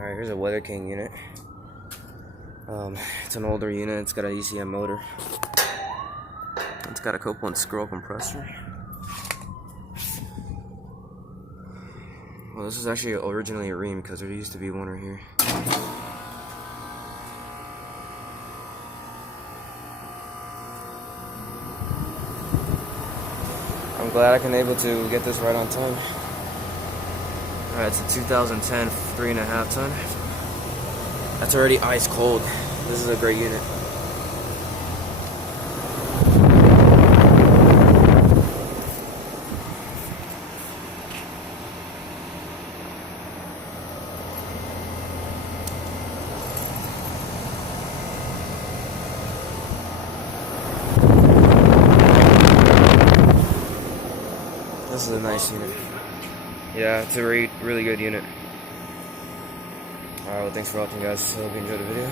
Alright, here's a Weatherking unit. It's an older unit. It's got an ECM motor. It's got a Copeland scroll compressor. Well, this is actually originally a ream because there used to be one right here. I'm glad I can able to get this right on time. Alright, it's a 2010 3.5 ton. That's already ice cold. This is a great unit. This is a nice unit. Yeah, it's a really good unit. Alright, well, thanks for watching, guys. Hope you enjoyed the video.